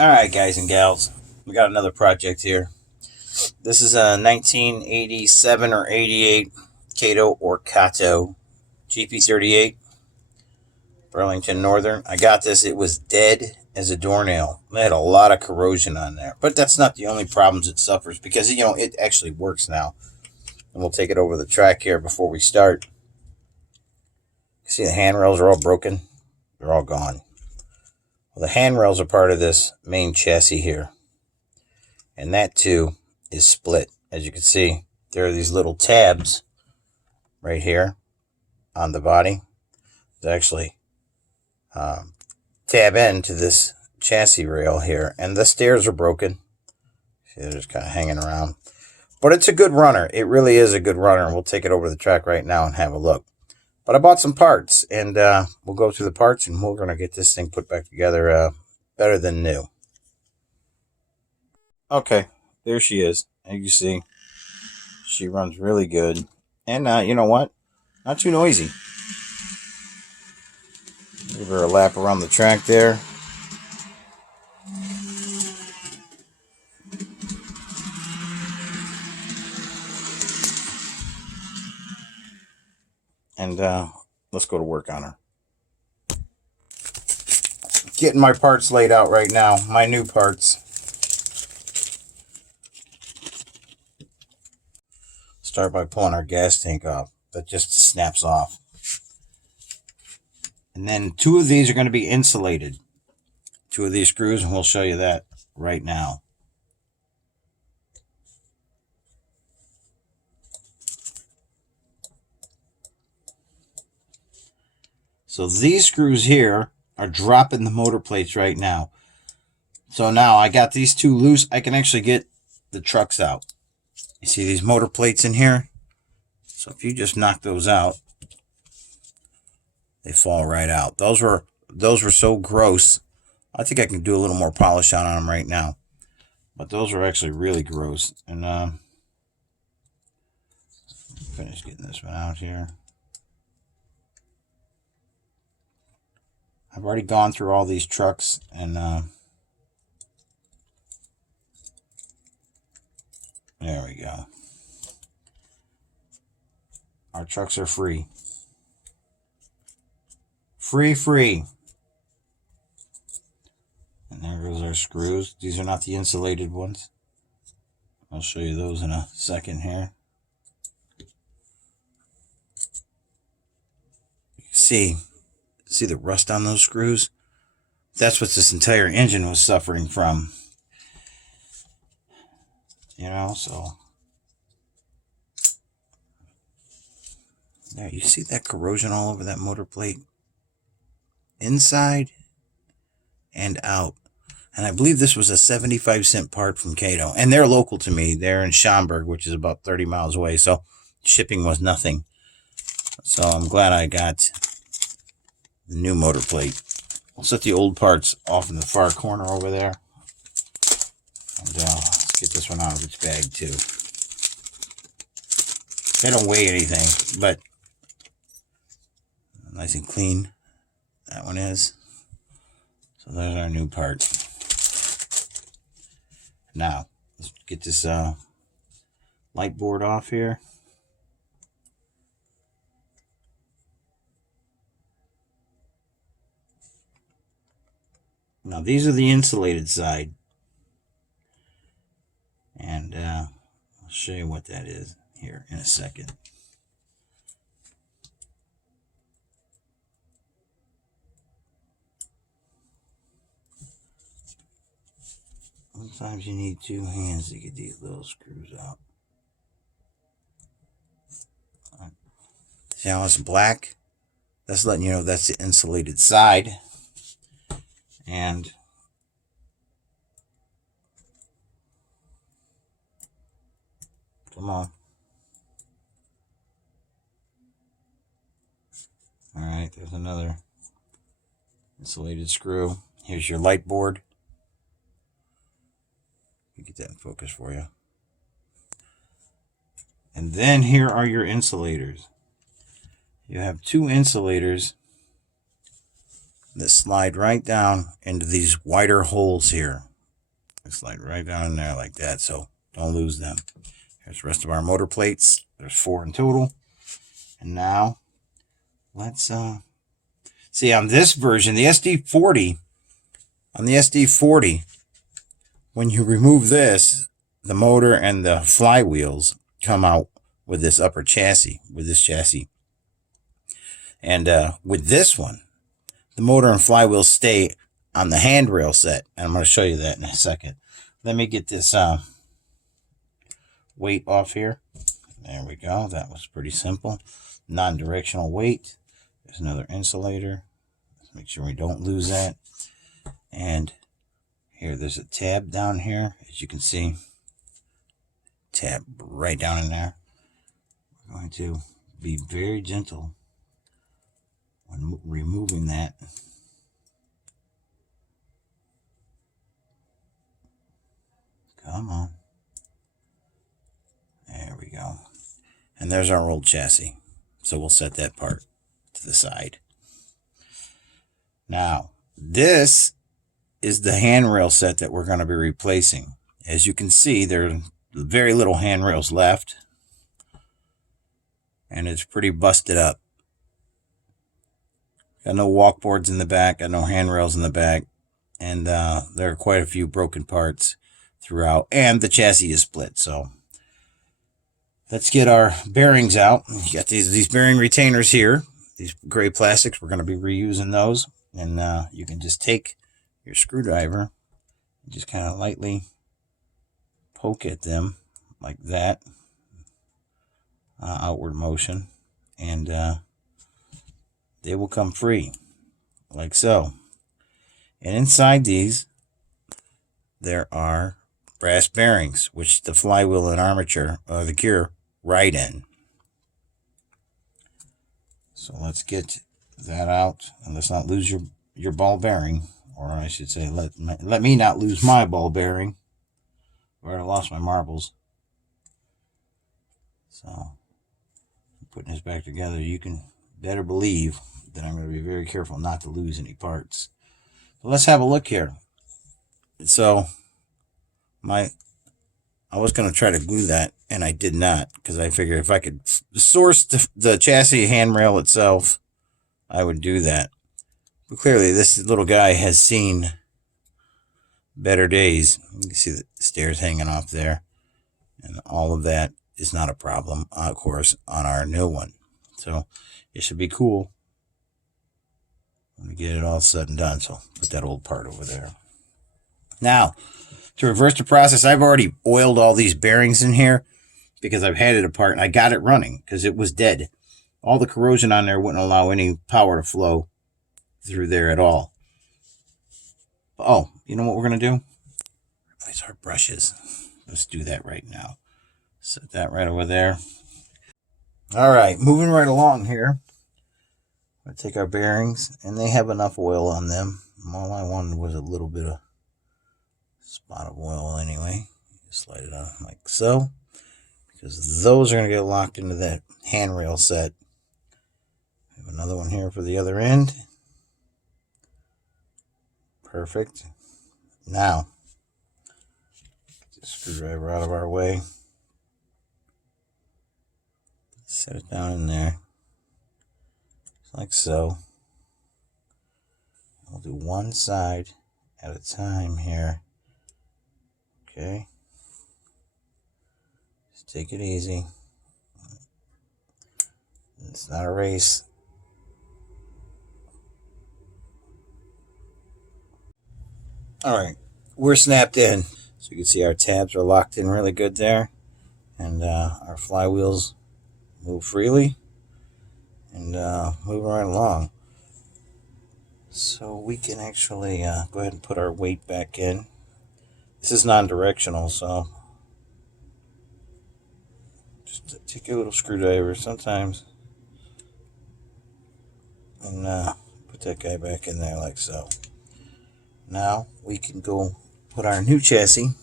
Alright, guys and gals, we got another project here. This is a 1987 or 88 Kato or Kato GP38 Burlington Northern. I got this. It was dead as a doornail. It had a lot of corrosion on there. But that's not the only problems it suffers because, it actually works now. And we'll take it over the track here before we start. See, the handrails are all broken. They're all gone. Well, the handrails are part of this main chassis here. And that too is split. As you can see, there are these little tabs right here on the body that actually tab into this chassis rail here. And the stairs are broken. See, they're just kind of hanging around. But it's a good runner. It really is a good runner. And we'll take it over the track right now and have a look. But I bought some parts, and we'll go through the parts, and we're going to get this thing put back together better than new. Okay, there she is. As you see, she runs really good. And you know what? Not too noisy. Give her a lap around the track there. And let's go to work on her. Getting my parts laid out right now. My new parts. Start by pulling our gas tank off. That just snaps off. And then two of these are going to be insulated. Two of these screws, and we'll show you that right now. So these screws here are dropping the motor plates right now. So now I got these two loose. I can actually get the trucks out. You see these motor plates in here? So if you just knock those out, they fall right out. Those were so gross. I think I can do a little more polish on them right now. But those are actually really gross. And finish getting this one out here. I've already gone through all these trucks, and there we go. Our trucks are free. Free. And there goes our screws. These are not the insulated ones. I'll show you those in a second here. You can see the rust on those screws? That's what this entire engine was suffering from. So there, you see that corrosion all over that motor plate? Inside and out. And I believe this was a 75-cent part from Kato. And they're local to me. They're in Schaumburg, which is about 30 miles away. So shipping was nothing. So I'm glad I got the new motor plate. We'll set the old parts off in the far corner over there. And let's get this one out of its bag too. They don't weigh anything, but nice and clean. That one is. So there's our new part. Now, let's get this light board off here. Now, these are the insulated side. And I'll show you what that is here in a second. Sometimes you need two hands to get these little screws out. See how it's black? That's letting you know that's the insulated side. And come on. All right, there's another insulated screw. Here's your light board. Get that in focus for you. And then here are your insulators. You have two insulators that slide right down into these wider holes here. slide right down in there like that, so don't lose them. Here's the rest of our motor plates. There's 4 in total. And now let's see on this version, the SD40. On the SD40, when you remove this, the motor and the flywheels come out with this upper chassis, with this chassis. And with this one, the motor and flywheels stay on the handrail set. And I'm going to show you that in a second. Let me get this weight off here. There we go. That was pretty simple. Non-directional weight. There's another insulator. Let's make sure we don't lose that. And here, there's a tab down here. As you can see, tab right down in there. We're going to be very gentle when removing that. Come on. There we go. And there's our old chassis. So we'll set that part to the side. Now, this is the handrail set that we're going to be replacing. As you can see, there are very little handrails left. And it's pretty busted up. Got no walk boards in the back, got no handrails in the back. And there are quite a few broken parts throughout. And the chassis is split, so let's get our bearings out. You got these bearing retainers here. These gray plastics, we're going to be reusing those. And you can just take your screwdriver and just kind of lightly poke at them like that. Outward motion. And they will come free like so. And inside these, there are brass bearings, which the flywheel and armature, the gear, ride in. So let's get that out, and let's not lose your ball bearing, or I should say, let me not lose my ball bearing. I've already lost my marbles. So, putting this back together, you can better believe that I'm going to be very careful not to lose any parts. But let's have a look here. So, I was going to try to glue that, and I did not, because I figured if I could source the chassis handrail itself, I would do that. But clearly, this little guy has seen better days. You can see the stairs hanging off there, and all of that is not a problem, of course, on our new one. So it should be cool when we get it all said and done. So put that old part over there. Now, to reverse the process, I've already oiled all these bearings in here because I've had it apart and I got it running because it was dead. All the corrosion on there wouldn't allow any power to flow through there at all. Oh, you know what we're going to do? Replace our brushes. Let's do that right now. Set that right over there. All right, moving right along here. We'll take our bearings, and they have enough oil on them. All I wanted was a little bit of spot of oil anyway. Just slide it on like so, because those are going to get locked into that handrail set. We have another one here for the other end. Perfect. Now, get the screwdriver out of our way. Set it down in there, just like so. We'll do one side at a time here. Okay. Just take it easy. It's not a race. Alright, we're snapped in. So you can see our tabs are locked in really good there. And our flywheels move freely. And move right along. So we can actually go ahead and put our weight back in. This is non-directional, so just take a little screwdriver sometimes and put that guy back in there like so. Now we can go put our new chassis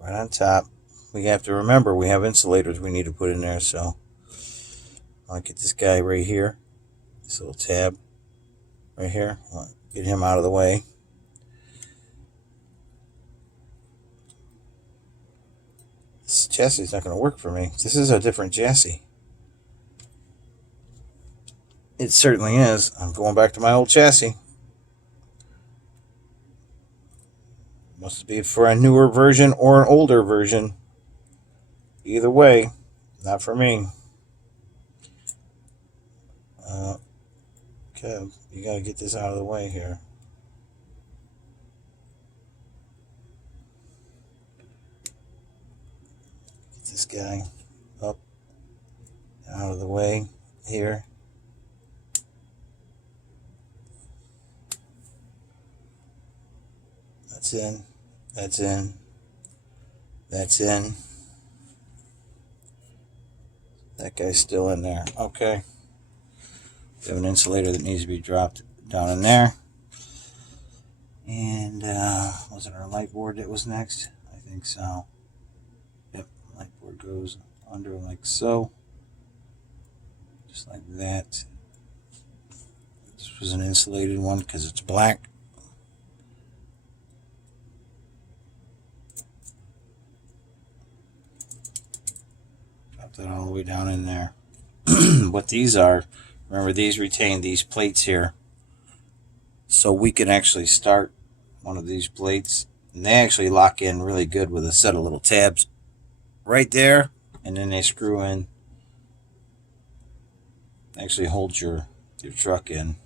right on top. We have to remember we have insulators we need to put in there, so I'll get this guy right here, this little tab right here. I'll get him out of the way. chassis is not going to work for me. This is a different chassis. It certainly is. I'm going back to my old chassis. Must be for a newer version or an older version. Either way, not for me. Kev, you got to get this out of the way here. Get this guy up and out of the way here. That's in. That's in. That's in. That guy's still in there. Okay. We have an insulator that needs to be dropped down in there. And was it our light board that was next? I think so. Yep, light board goes under like so. Just like that. This was an insulated one because it's black. Drop that all the way down in there. What these are, remember these retain these plates here. So we can actually start one of these plates. And they actually lock in really good with a set of little tabs right there. And then they screw in. Actually hold your truck in.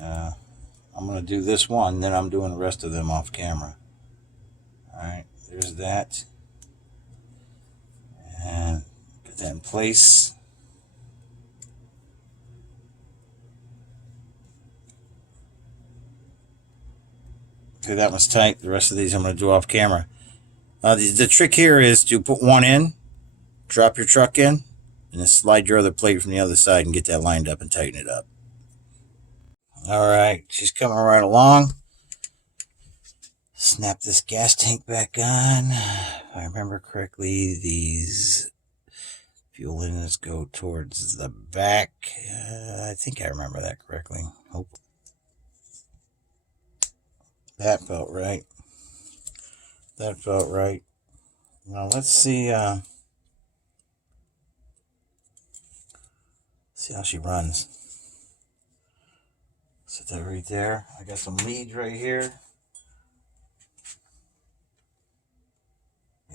I'm going to do this one, then I'm doing the rest of them off camera. Alright, there's that. And put that in place. Okay, that one's tight. The rest of these I'm going to do off camera. The trick here is to put one in, drop your truck in, and then slide your other plate from the other side and get that lined up and tighten it up. Alright, she's coming right along. Snap this gas tank back on. If I remember correctly, these fuel inlets go towards the back. I think I remember that correctly. Hope that felt right. That felt right. Now let's see. See how she runs. Set that right there. I got some leads right here.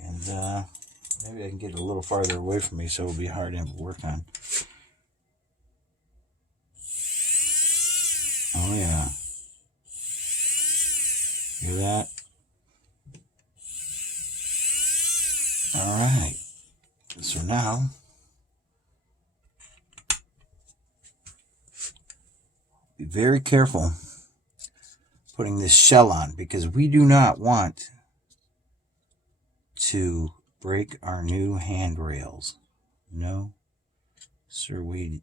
And maybe I can get it a little farther away from me so it'll be hard to work on. Oh yeah. Hear that? Alright. So now be very careful putting this shell on because we do not want to break our new handrails. No, sir, we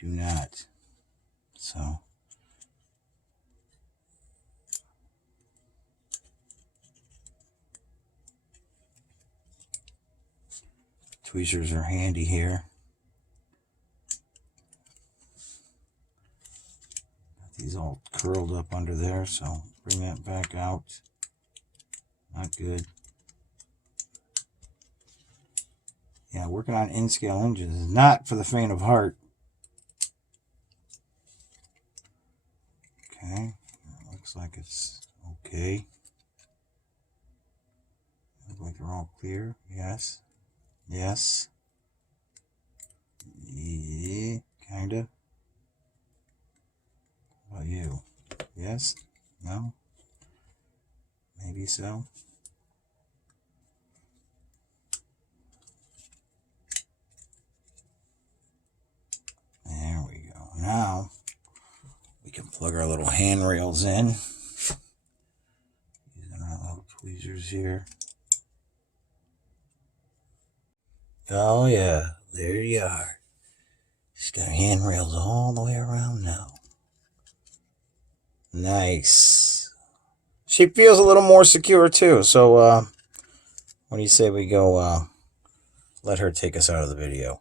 do not. So tweezers are handy here. Got these all curled up under there, so bring that back out. Not good. Yeah, working on N-scale engines is not for the faint of heart. Okay, looks like it's okay. Looks like they're all clear. Yes. Yes. Yeah, kinda. How about you? Yes? No? Maybe so. There we go. Now we can plug our little handrails in. Using our little tweezers here. Oh yeah, there you are. She's got handrails all the way around now. Nice. She feels a little more secure too. So what do you say we go let her take us out of the video?